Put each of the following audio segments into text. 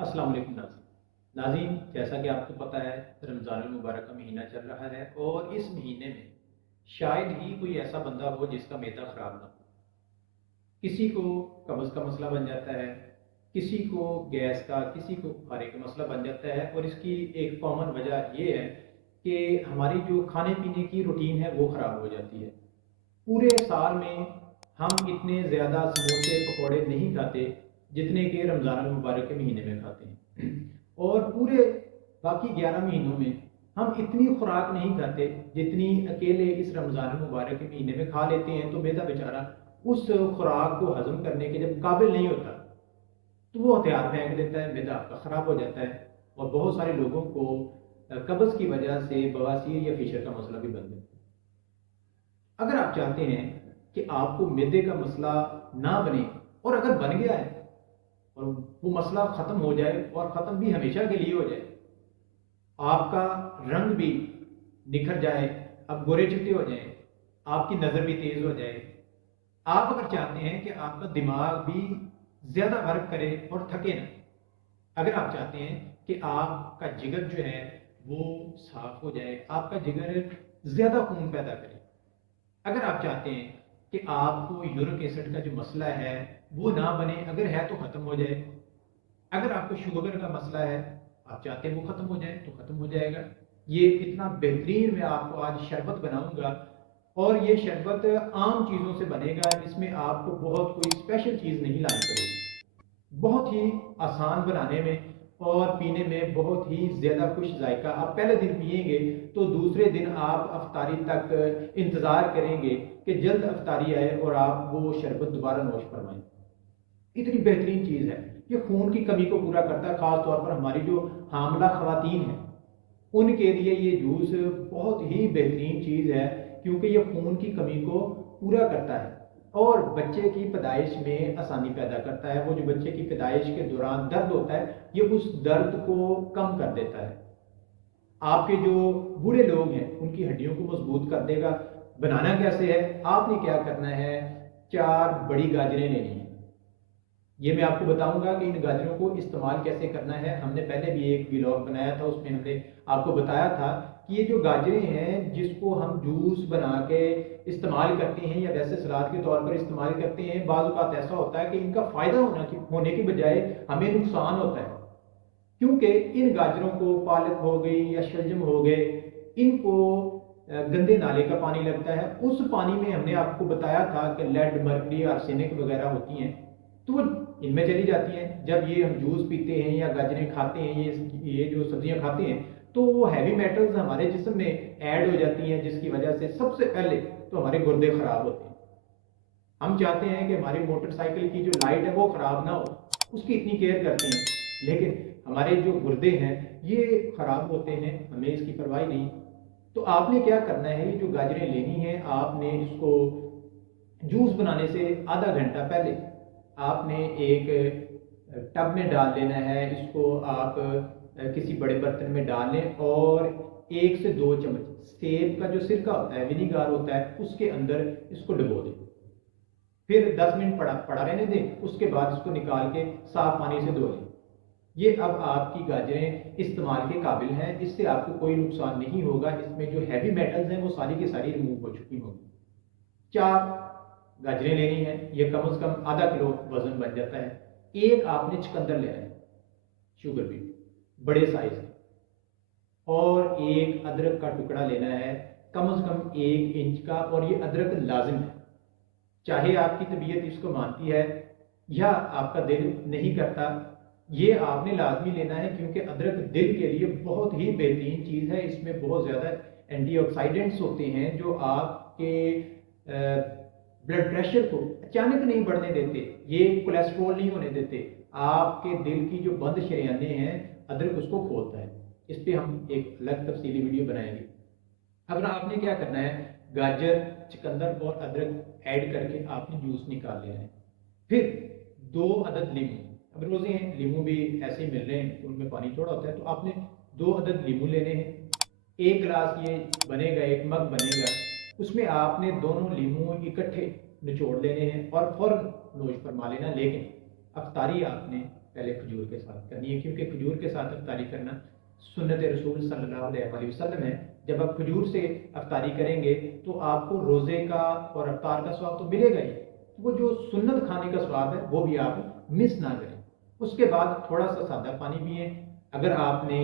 अस्सलाम वालेकुम नाज़रीन, जैसा कि आपको पता है रमज़ान मुबारक का महीना चल रहा है और इस महीने में शायद ही कोई ऐसा बंदा हो जिसका मैदा ख़राब ना हो। किसी को कब्ज़ का मसला बन जाता है, किसी को गैस का, किसी को बुखारे का मसला बन जाता है और इसकी एक कॉमन वजह ये है कि हमारी जो खाने पीने की रूटीन है वो ख़राब हो जाती है। पूरे साल में हम इतने ज़्यादा समोसे पकौड़े नहीं खाते जितने कि रमज़ान मुबारक के महीने में खाते हैं। और पूरे बाकी 11 महीनों में हम इतनी खुराक नहीं खाते जितनी अकेले इस रमज़ान मुबारक के महीने में खा लेते हैं। तो मैदा बेचारा उस खुराक को हजम करने के जब काबिल नहीं होता तो वो हथियार फेंक देता है, मैदा आपका ख़राब हो जाता है और बहुत सारे लोगों को कब्ज़ की वजह से बवासीर या फिशर का मसला भी बन जाता है। अगर आप चाहते हैं कि आपको मैदे का मसला ना बने और अगर बन गया है और वो मसला ख़त्म हो जाए और ख़त्म भी हमेशा के लिए हो जाए, आपका रंग भी निखर जाए, आप गोरे चिट्टे हो जाएं, आपकी नज़र भी तेज़ हो जाए, आप अगर चाहते हैं कि आपका दिमाग भी ज़्यादा वर्क करे और थके ना, अगर आप चाहते हैं कि आपका जिगर जो है वो साफ हो जाए, आपका जिगर ज़्यादा खून पैदा करे, अगर आप चाहते हैं कि आपको यूरिक एसिड का जो मसला है वो ना बने, अगर है तो ख़त्म हो जाए, अगर आपको शुगर का मसला है, आप चाहते हैं वो ख़त्म हो जाए तो ख़त्म हो जाएगा। ये इतना बेहतरीन मैं आपको आज शरबत बनाऊंगा और ये शरबत आम चीज़ों से बनेगा, इसमें आपको बहुत कोई स्पेशल चीज़ नहीं लानी पड़ेगी। बहुत ही आसान बनाने में और पीने में बहुत ही ज़्यादा खुश जायका। आप पहले दिन पिएंगे तो दूसरे दिन आप अफ्तारी तक इंतज़ार करेंगे कि जल्द अफ्तारी आए और आप वो शरबत दोबारा नोश फरमाएं। इतनी बेहतरीन चीज़ है, ये खून की कमी को पूरा करता है। ख़ास तौर पर हमारी जो हामला ख़वातीन हैं उनके लिए ये जूस बहुत ही बेहतरीन चीज़ है, क्योंकि ये खून की कमी को पूरा करता है और बच्चे की पैदाइश में आसानी पैदा करता है। वो जो बच्चे की पैदाइश के दौरान दर्द होता है, ये उस दर्द को कम कर देता है। आपके जो बूढ़े लोग हैं उनकी हड्डियों को मजबूत कर देगा। बनाना कैसे है, आपने क्या करना है, 4 बड़ी गाजरें लेनी है। ये मैं आपको बताऊंगा कि इन गाजरों को इस्तेमाल कैसे करना है। हमने पहले भी एक व्लॉग बनाया था, उसमें हमने आपको बताया था कि ये जो गाजरें हैं जिसको हम जूस बना के इस्तेमाल करते हैं या वैसे सलाद के तौर पर इस्तेमाल करते हैं, बाज़ औक़ात ऐसा होता है कि इनका फ़ायदा होने की बजाय हमें नुकसान होता है, क्योंकि इन गाजरों को पालक हो गई या शलजम हो गए, इनको गंदे नाले का पानी लगता है। उस पानी में हमने आपको बताया था कि लेड, मर्करी, आर्सेनिक वगैरह होती हैं, तो वो इनमें चली जाती हैं। जब ये हम जूस पीते हैं या गाजरें खाते हैं, ये जो सब्जियां खाते हैं, तो वो हैवी मेटल्स हमारे जिस्म में ऐड हो जाती हैं, जिसकी वजह से सबसे पहले तो हमारे गुर्दे ख़राब होते हैं। हम चाहते हैं कि हमारी मोटरसाइकिल की जो लाइट है वो ख़राब ना हो, उसकी इतनी केयर करते हैं, लेकिन हमारे जो गुर्दे हैं ये ख़राब होते हैं, हमें इसकी परवाह नहीं। तो आपने क्या करना है, ये जो गाजरें लेनी है, आपने इसको जूस बनाने से आधा घंटा पहले आपने एक टब में डाल लेना है। इसको आप किसी बड़े बर्तन में डाल लें और 1 से 2 चम्मच सेब का जो सिरका होता है, विनीगार होता है, उसके अंदर इसको डुबो दें। फिर 10 मिनट पड़ा पड़ा रहने दें, उसके बाद इसको निकाल के साफ पानी से धो लें। ये अब आपकी गाजरें इस्तेमाल के काबिल हैं, इससे आपको कोई नुकसान नहीं होगा। इसमें जो हैवी मेटल्स हैं वो सारी की सारी रिमूव हो चुकी होंगी। 4 गाजरें लेनी है, ये कम से कम आधा किलो वजन बन जाता है। एक आपने चुकंदर लेना है, शुगर बीट बड़े साइज का, और एक अदरक का टुकड़ा लेना है, कम से कम 1 इंच का। और ये अदरक लाजिम है, चाहे आपकी तबीयत इसको मानती है या आपका दिल नहीं करता, ये आपने लाजमी लेना है, क्योंकि अदरक दिल के लिए बहुत ही बेहतरीन चीज़ है। इसमें बहुत ज़्यादा एंटीऑक्सीडेंट्स होते हैं जो आपके ब्लड प्रेशर को अचानक नहीं बढ़ने देते, ये कोलेस्ट्रॉल नहीं होने देते। आपके दिल की जो बंद शरेयानें हैं, अदरक उसको खोलता है। इस पर हम एक अलग तफसीली वीडियो बनाएंगे। अब आपने क्या करना है, गाजर, चुकंदर और अदरक ऐड करके आपने जूस निकाल लेना है। फिर 2 अदद लीमू, अब रोज़े हैं, लीमू भी ऐसे ही मिल रहे हैं, उनमें पानी थोड़ा होता है, तो आपने 2 अदद लीमू लेने हैं। 1 गिलास ये बनेगा, 1 मग बनेगा, उसमें आपने दोनों लीमू इकट्ठे निचोड़ लेने हैं और फ़ौरन नोश फरमा लेना। लेकिन अफ्तारी आपने पहले खजूर के साथ करनी है, क्योंकि खजूर के साथ अफ्तारी करना सुन्नत रसूल सल्लल्लाहु अलैहि वसल्लम है। जब आप खजूर से अफ्तारी करेंगे तो आपको रोज़े का और अफ्तार का स्वाब तो मिलेगा ही, वो जो सुन्नत खाने का स्वाब है वो भी आप मिस ना करें। उसके बाद थोड़ा सा सादा पानी पिएं। अगर आपने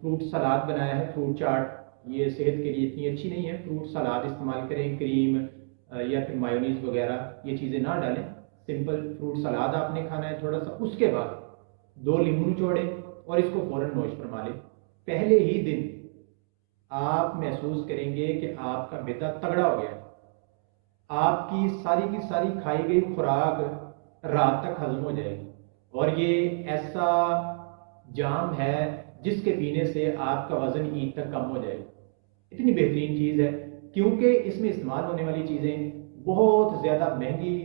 फ्रूट सलाद बनाया है, फ्रूट चाट, ये सेहत के लिए इतनी अच्छी नहीं है, फ्रूट सलाद इस्तेमाल करें, क्रीम या फिर मायोनीज वगैरह ये चीज़ें ना डालें। सिंपल फ्रूट सलाद आपने खाना है थोड़ा सा, उसके बाद 2 नींबू निचोड़े और इसको फ़ौरन नोश फरमा लें। पहले ही दिन आप महसूस करेंगे कि आपका मैदा तगड़ा हो गया, आपकी सारी की सारी खाई गई खुराक रात तक हजम हो जाएगी, और ये ऐसा जाम है जिसके पीने से आपका वज़न ईद तक कम हो जाएगा। इतनी बेहतरीन चीज़ है, क्योंकि इसमें इस्तेमाल होने वाली चीज़ें बहुत ज़्यादा महंगी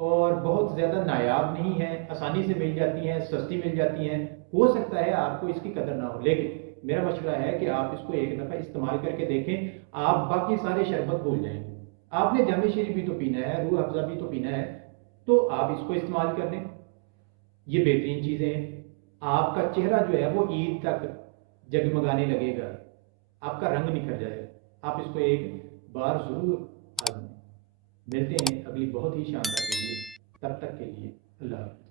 और बहुत ज़्यादा नायाब नहीं हैं, आसानी से मिल जाती हैं, सस्ती मिल जाती हैं। हो सकता है आपको इसकी कदर ना हो, लेकिन मेरा मशवरा है कि आप इसको एक दफ़ा इस्तेमाल करके देखें, आप बाकी सारे शरबत भूल जाएंगे। आपने जाम शरीफ भी तो पीना है, रूह अफ़ज़ा भी तो पीना है, तो आप इसको इस्तेमाल कर लें। ये बेहतरीन चीज़ें हैं। आपका चेहरा जो है वो ईद तक जगमगाने लगेगा, आपका रंग निखर जाएगा। आप इसको एक बार ज़रूर आजमाएं। मिलते हैं अगली बहुत ही शानदार वीडियो, तब तक के लिए अल्लाह हाफ़िज़।